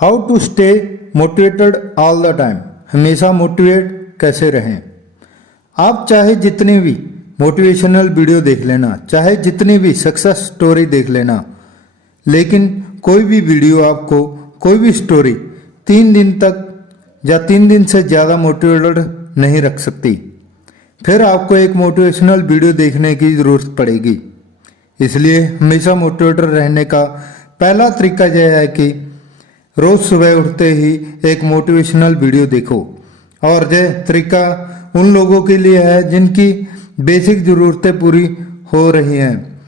How to stay motivated all the time. हमेशा motivate कैसे रहें। आप चाहे जितनी भी मोटिवेशनल वीडियो देख लेना, चाहे जितनी भी सक्सेस स्टोरी देख लेना, लेकिन कोई भी वीडियो आपको, कोई भी स्टोरी 3 दिन तक या 3 दिन से ज़्यादा मोटिवेटेड नहीं रख सकती। फिर आपको एक मोटिवेशनल वीडियो देखने की ज़रूरत पड़ेगी। इसलिए हमेशा मोटिवेटेड रहने का पहला तरीका यह है कि रोज़ सुबह उठते ही एक मोटिवेशनल वीडियो देखो। और यह तरीका उन लोगों के लिए है जिनकी बेसिक ज़रूरतें पूरी हो रही हैं,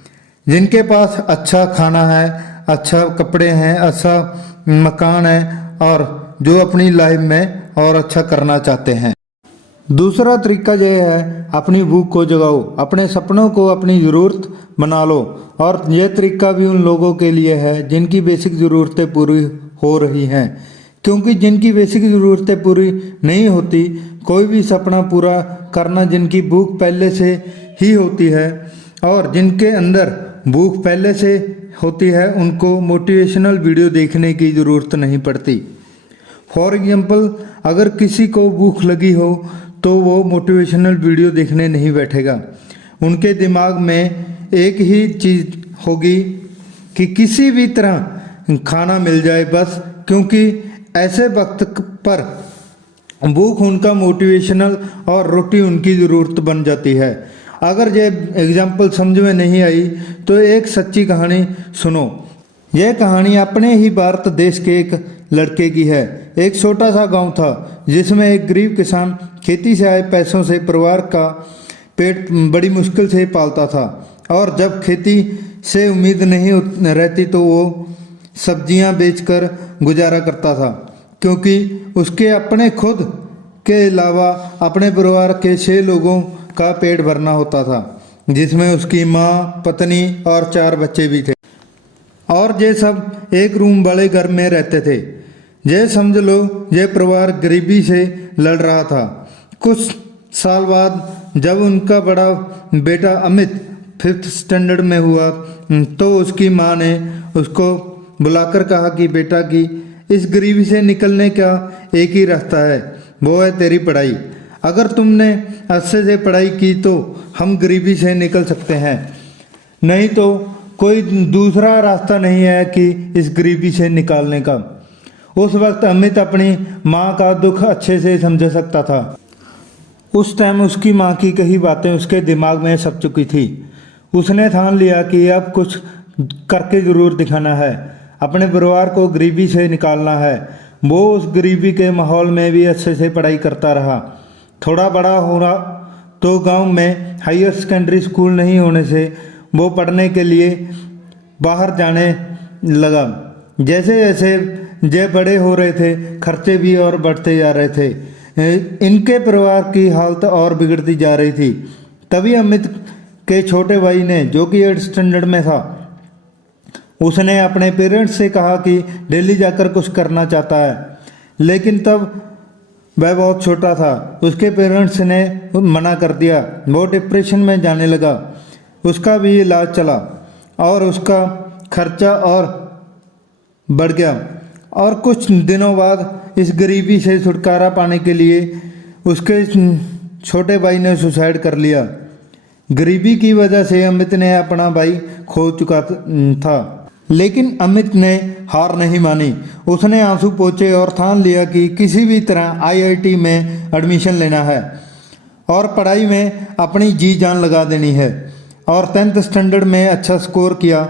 जिनके पास अच्छा खाना है, अच्छा कपड़े हैं, अच्छा मकान है और जो अपनी लाइफ में और अच्छा करना चाहते हैं। दूसरा तरीका यह है अपनी भूख को जगाओ, अपने सपनों को अपनी ज़रूरत बना लो। और यह तरीका भी उन लोगों के लिए है जिनकी बेसिक ज़रूरतें पूरी हो रही हैं, क्योंकि जिनकी बेसिक ज़रूरतें पूरी नहीं होती, कोई भी सपना पूरा करना, जिनकी भूख पहले से ही होती है और जिनके अंदर भूख पहले से होती है, उनको मोटिवेशनल वीडियो देखने की ज़रूरत नहीं पड़ती। फॉर एग्जाम्पल, अगर किसी को भूख लगी हो तो वो मोटिवेशनल वीडियो देखने नहीं बैठेगा। उनके दिमाग में एक ही चीज़ होगी कि किसी भी तरह खाना मिल जाए बस, क्योंकि ऐसे वक्त पर भूख उनका मोटिवेशनल और रोटी उनकी ज़रूरत बन जाती है। अगर ये एग्जाम्पल समझ में नहीं आई तो एक सच्ची कहानी सुनो। यह कहानी अपने ही भारत देश के एक लड़के की है। एक छोटा सा गांव था जिसमें एक गरीब किसान खेती से आए पैसों से परिवार का पेट बड़ी मुश्किल से पालता था। और जब खेती से उम्मीद नहीं रहती तो वो सब्जियां बेचकर गुजारा करता था, क्योंकि उसके अपने खुद के अलावा अपने परिवार के 6 लोगों का पेट भरना होता था, जिसमें उसकी माँ, पत्नी और 4 बच्चे भी थे। और ये सब एक रूम वाले घर में रहते थे। ये समझ लो ये परिवार गरीबी से लड़ रहा था। कुछ साल बाद जब उनका बड़ा बेटा अमित 5th स्टैंडर्ड में हुआ तो उसकी माँ ने उसको बुलाकर कहा कि बेटा, की इस गरीबी से निकलने का एक ही रास्ता है, वो है तेरी पढ़ाई। अगर तुमने अच्छे से पढ़ाई की तो हम गरीबी से निकल सकते हैं, नहीं तो कोई दूसरा रास्ता नहीं है कि इस गरीबी से निकालने का। उस वक्त अमित अपनी माँ का दुख अच्छे से समझ सकता था। उस टाइम उसकी माँ की कही बातें उसके दिमाग में छप चुकी थी। उसने ठान लिया कि अब कुछ करके ज़रूर दिखाना है, अपने परिवार को गरीबी से निकालना है। वो उस गरीबी के माहौल में भी अच्छे से पढ़ाई करता रहा। थोड़ा बड़ा होना तो गांव में हायर सेकेंडरी स्कूल नहीं होने से वो पढ़ने के लिए बाहर जाने लगा। जैसे जैसे ये बड़े हो रहे थे, खर्चे भी और बढ़ते जा रहे थे। इनके परिवार की हालत और बिगड़ती जा रही थी। तभी अमित के छोटे भाई ने, जो कि 8th स्टैंडर्ड में था, उसने अपने पेरेंट्स से कहा कि दिल्ली जाकर कुछ करना चाहता है। लेकिन तब वह बहुत छोटा था। उसके पेरेंट्स ने मना कर दिया। वो डिप्रेशन में जाने लगा। उसका भी इलाज चला और उसका खर्चा और बढ़ गया। और कुछ दिनों बाद इस गरीबी से छुटकारा पाने के लिए उसके छोटे भाई ने सुसाइड कर लिया। गरीबी की वजह से अमित ने अपना भाई खो चुका था, लेकिन अमित ने हार नहीं मानी। उसने आंसू पोंछे और ठान लिया कि किसी भी तरह IIT में एडमिशन लेना है और पढ़ाई में अपनी जी जान लगा देनी है। और 10th स्टैंडर्ड में अच्छा स्कोर किया।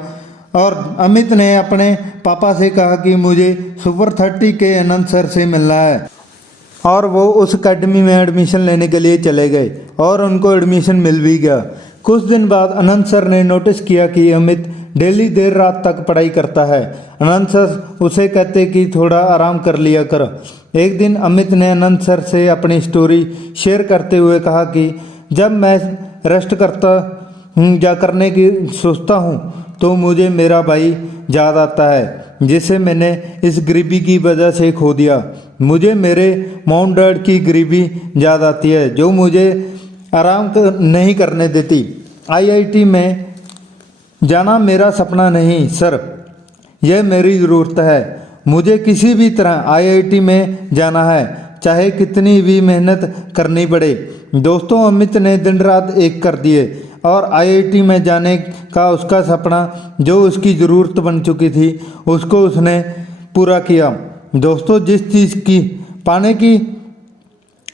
और अमित ने अपने पापा से कहा कि मुझे सुपर 30 के अनंत सर से मिलना है। और वो उस अकेडमी में एडमिशन लेने के लिए चले गए और उनको एडमिशन मिल भी गया। कुछ दिन बाद अनंत सर ने नोटिस किया कि अमित डेली देर रात तक पढ़ाई करता है। अनंत सर उसे कहते कि थोड़ा आराम कर लिया कर। एक दिन अमित ने अनंत सर से अपनी स्टोरी शेयर करते हुए कहा कि जब मैं रेस्ट करता हूँ या करने की सोचता हूँ तो मुझे मेरा भाई याद आता है, जिसे मैंने इस गरीबी की वजह से खो दिया। मुझे मेरे मॉम डैड की गरीबी याद आती है, जो मुझे आराम नहीं करने देती। IIT में जाना मेरा सपना नहीं सर, यह मेरी ज़रूरत है। मुझे किसी भी तरह आईआईटी में जाना है, चाहे कितनी भी मेहनत करनी पड़े। दोस्तों, अमित ने दिन रात एक कर दिए और आईआईटी में जाने का उसका सपना, जो उसकी ज़रूरत बन चुकी थी, उसको उसने पूरा किया। दोस्तों, जिस चीज़ की पाने की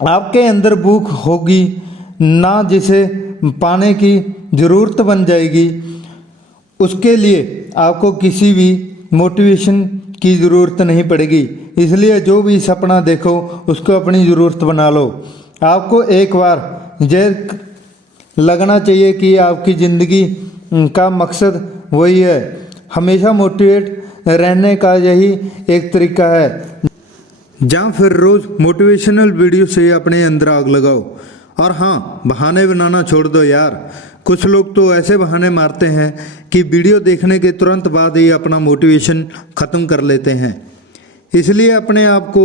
आपके अंदर भूख होगी ना, जिसे पाने की ज़रूरत बन जाएगी, उसके लिए आपको किसी भी मोटिवेशन की ज़रूरत नहीं पड़ेगी। इसलिए जो भी सपना देखो उसको अपनी ज़रूरत बना लो। आपको एक बार यह लगना चाहिए कि आपकी ज़िंदगी का मकसद वही है। हमेशा मोटिवेट रहने का यही एक तरीका है। या फिर रोज़ मोटिवेशनल वीडियो से अपने अंदर आग लगाओ। और हाँ, बहाने बनाना छोड़ दो यार। कुछ लोग तो ऐसे बहाने मारते हैं कि वीडियो देखने के तुरंत बाद ही अपना मोटिवेशन ख़त्म कर लेते हैं। इसलिए अपने आप को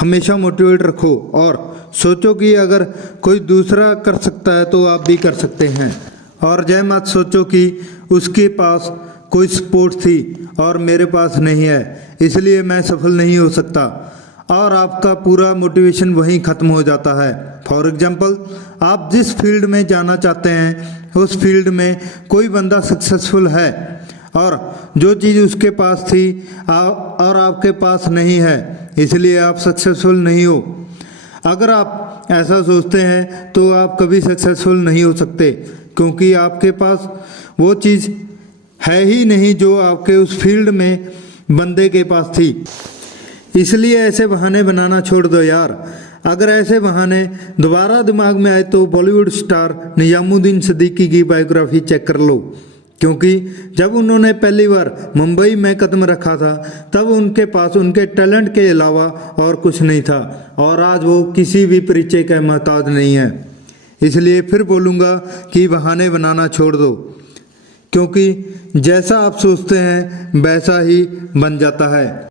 हमेशा मोटिवेट रखो और सोचो कि अगर कोई दूसरा कर सकता है तो आप भी कर सकते हैं। और यह मत सोचो कि उसके पास कोई सपोर्ट थी और मेरे पास नहीं है, इसलिए मैं सफल नहीं हो सकता, और आपका पूरा मोटिवेशन वहीं ख़त्म हो जाता है। फॉर एग्जाम्पल, आप जिस फील्ड में जाना चाहते हैं उस फील्ड में कोई बंदा सक्सेसफुल है और जो चीज़ उसके पास थी और आपके पास नहीं है, इसलिए आप सक्सेसफुल नहीं हो। अगर आप ऐसा सोचते हैं तो आप कभी सक्सेसफुल नहीं हो सकते, क्योंकि आपके पास वो चीज़ है ही नहीं जो आपके उस फील्ड में बंदे के पास थी। इसलिए ऐसे बहाने बनाना छोड़ दो यार। अगर ऐसे बहाने दोबारा दिमाग में आए तो बॉलीवुड स्टार निजामुद्दीन सिद्दीकी की बायोग्राफी चेक कर लो, क्योंकि जब उन्होंने पहली बार मुंबई में कदम रखा था तब उनके पास उनके टैलेंट के अलावा और कुछ नहीं था, और आज वो किसी भी परिचय का मोहताज नहीं है। इसलिए फिर बोलूँगा कि बहाने बनाना छोड़ दो, क्योंकि जैसा आप सोचते हैं वैसा ही बन जाता है।